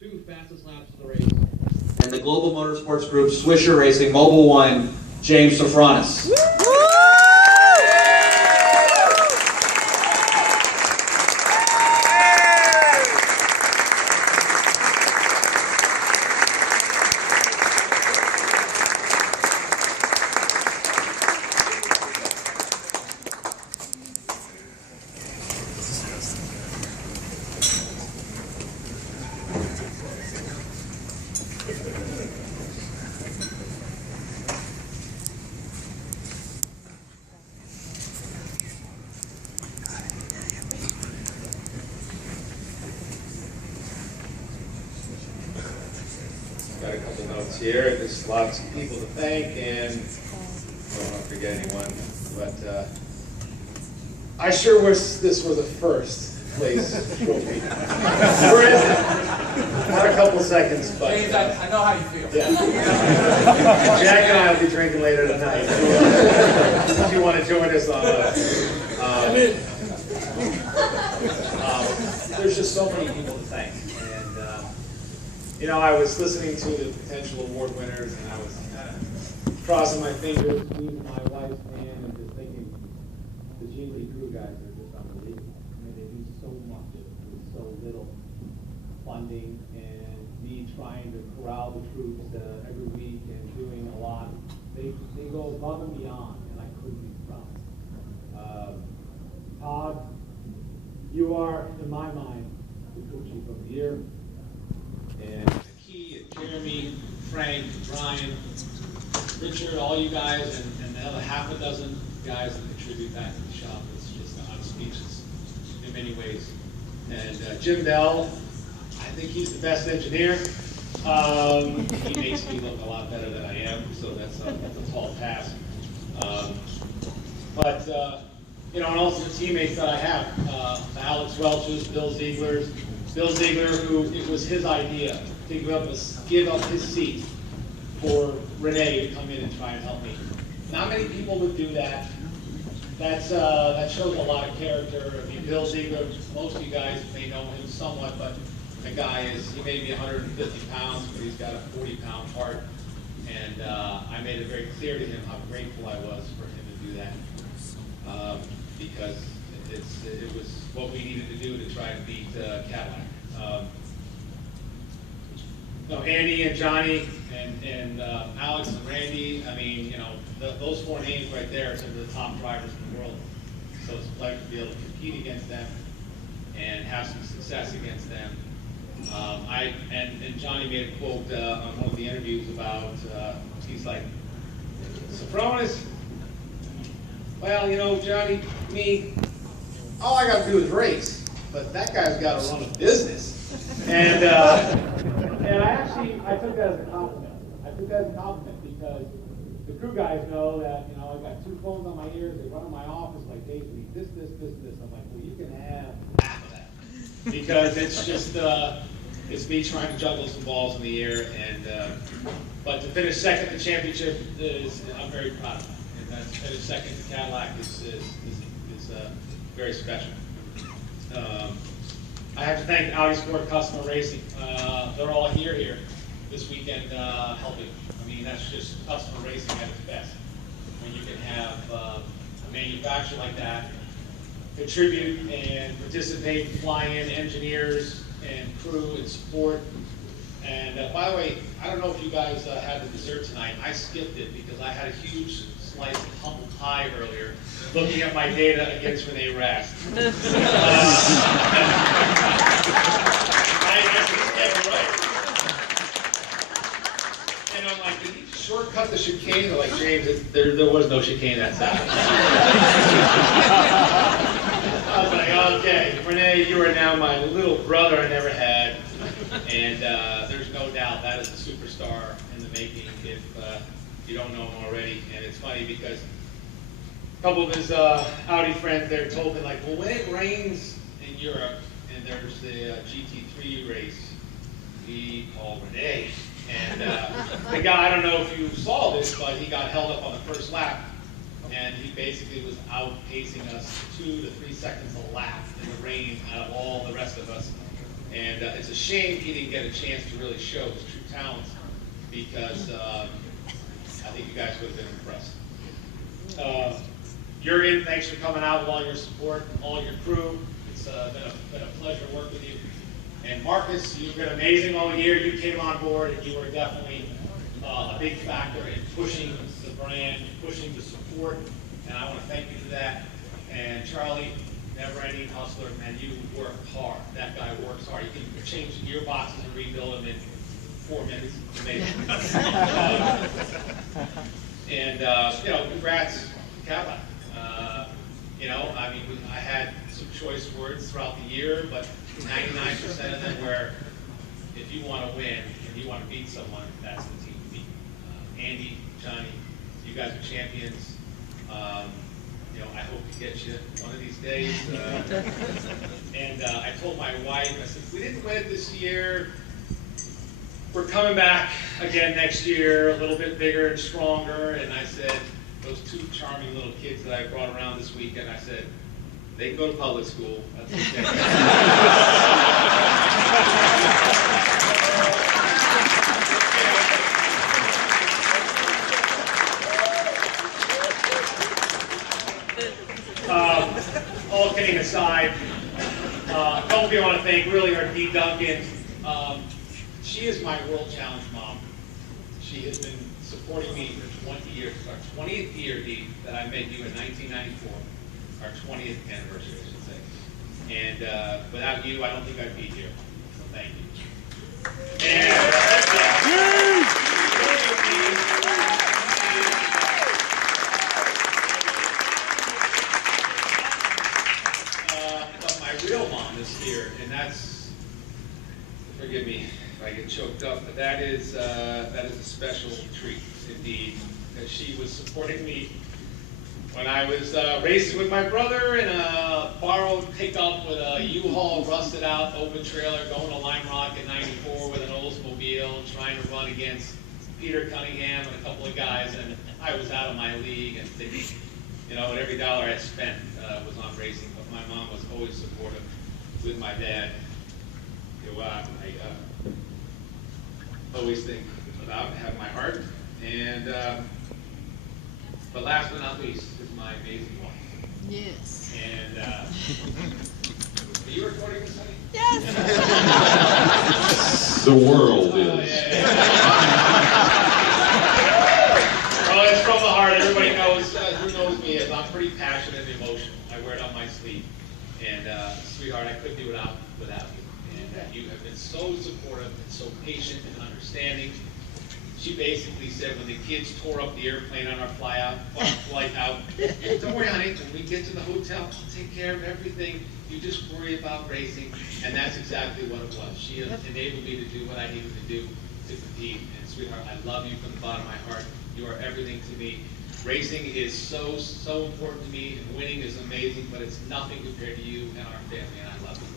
2 fastest laps of the race. And the Global Motorsports Group Swisher Racing Mobile 1, James Safranis. Got a couple notes here. There's lots of people to thank, and I don't want to forget anyone. But I sure wish this was a first place trophy. Where is it? Not a couple seconds, but James, I know how you feel. yeah. Jack and I will be drinking later tonight. If you want to join us on there's just so many people to thank. You know, I was listening to the potential award winners, and I was kind of crossing my fingers, squeezing my wife's hand, and just thinking, the G League crew guys are just unbelievable. I mean, they do so much with so little funding, and me trying to corral the troops every week and doing a lot. They go above and beyond, and I couldn't be proud. Todd, you are, in my mind, the crew chief of the year. And Key, and Jeremy, Frank, Brian, Richard, all you guys, and the other half a dozen guys that contribute back to the shop. It's just I'm speechless in many ways. And Jim Bell, I think he's the best engineer. He makes me look a lot better than I am, so that's a tall task. You know, and also the teammates that I have, Alex Welch's, Bill Ziegler's. Bill Ziegler, who it was his idea to give up his seat for Renee to come in and try and help me. Not many people would do that. That shows a lot of character. I mean, Bill Ziegler, most of you guys may know him somewhat, but the guy he may be 150 pounds, but he's got a 40-pound heart. And I made it very clear to him how grateful I was for him to do that. Because it was what we needed to do to try and beat Cadillac. Andy and Johnny and Alex and Randy, I mean, you know, those 4 names right there are some of the top drivers in the world. So it's a pleasure to be able to compete against them and have some success against them. And Johnny made a quote on one of the interviews about, he's like, Safranis, well, you know, Johnny, me, all I got to do is race, but that guy's got to run a business. And I took that as a compliment. I took that as a compliment because the crew guys know that, you know, I've got 2 phones on my ears. They run in my office like, Dave, we need this. I'm like, well, you can have half of that because it's just it's me trying to juggle some balls in the air. And but to finish second in the championship I'm very proud of it. And to finish second in Cadillac is very special. I have to thank Audi Sport Customer Racing. They're all here this weekend helping. I mean, that's just customer racing at its best. When you can have a manufacturer like that contribute and participate, fly in engineers and crew and support. And by the way, I don't know if you guys had the dessert tonight. I skipped it because I had a huge slice of humble pie earlier, looking at my data against Renee Rast. I just get it right. And I'm like, did he shortcut the chicane? They're like, James, there was no chicane that Saturday. I was like, okay, Renee, you are now my little brother I never had. And there's no doubt that is a superstar in the making if you don't know him already. And it's funny because a couple of his Audi friends there told me, like, well, when it rains in Europe and there's the GT3 race, we call Renee. And the guy, I don't know if you saw this, but he got held up on the first lap. And he basically was outpacing us 2 to 3 seconds a lap in the rain out of all the rest of us. And it's a shame he didn't get a chance to really show his true talents, because I think you guys would have been impressed. Jurgen, thanks for coming out with all your support, all your crew. It's been a pleasure to work with you. And Marcus, you've been amazing all year. You came on board and you were definitely a big factor in pushing the brand, pushing the support, and I want to thank you for that. And Charlie, never-ending hustler, man, you work hard. That guy works hard. You can change gearboxes and rebuild them in 4 minutes. Amazing. And you know, congrats, Cadillac. You know, I mean, I had some choice words throughout the year, but 99% of them were, if you want to win and you want to beat someone, that's the team to beat. Andy, Johnny, you guys are champions. You know, I hope to get you one of these days. And I told my wife, I said, if we didn't win it this year, we're coming back again next year, a little bit bigger and stronger. And I said, those 2 charming little kids that I brought around this weekend, I said, they can go to public school. That's okay. All kidding aside, a couple people I want to thank really are Dee Duncan. She is my World Challenge mom. She has been supporting me for 20 years. It's our 20th year, Dee, that I met you in 1994. Our 20th anniversary, I should say. And without you, I don't think I'd be here. So thank you. And but my real mom is here, and that's, forgive me if I get choked up, but that is a special treat indeed, because she was supporting me when I was racing with my brother in a borrowed pickup with a U-Haul rusted out open trailer going to Lime Rock in '94 with an Oldsmobile, trying to run against Peter Cunningham and a couple of guys, and I was out of my league and thinking, you know, every dollar I spent was on racing, but my mom was always supportive with my dad. You know, I always think about and have my heart. And but last but not least is my amazing wife. Yes. And are you recording this, honey? Yes. The world is. Yeah. Well, it's from the heart. Everybody knows who knows me as I'm pretty passionate and emotional. I wear it on my sleeve. And sweetheart, I couldn't do it without you. And you have been so supportive and so patient and understanding. She basically said when the kids tore up the airplane on our flight out, don't worry, honey, when we get to the hotel, I'll take care of everything. You just worry about racing. And that's exactly what it was. She enabled me to do what I needed to do to compete. And sweetheart, I love you from the bottom of my heart. You are everything to me. Racing is so important to me, and winning is amazing, but it's nothing compared to you and our family, and I love you.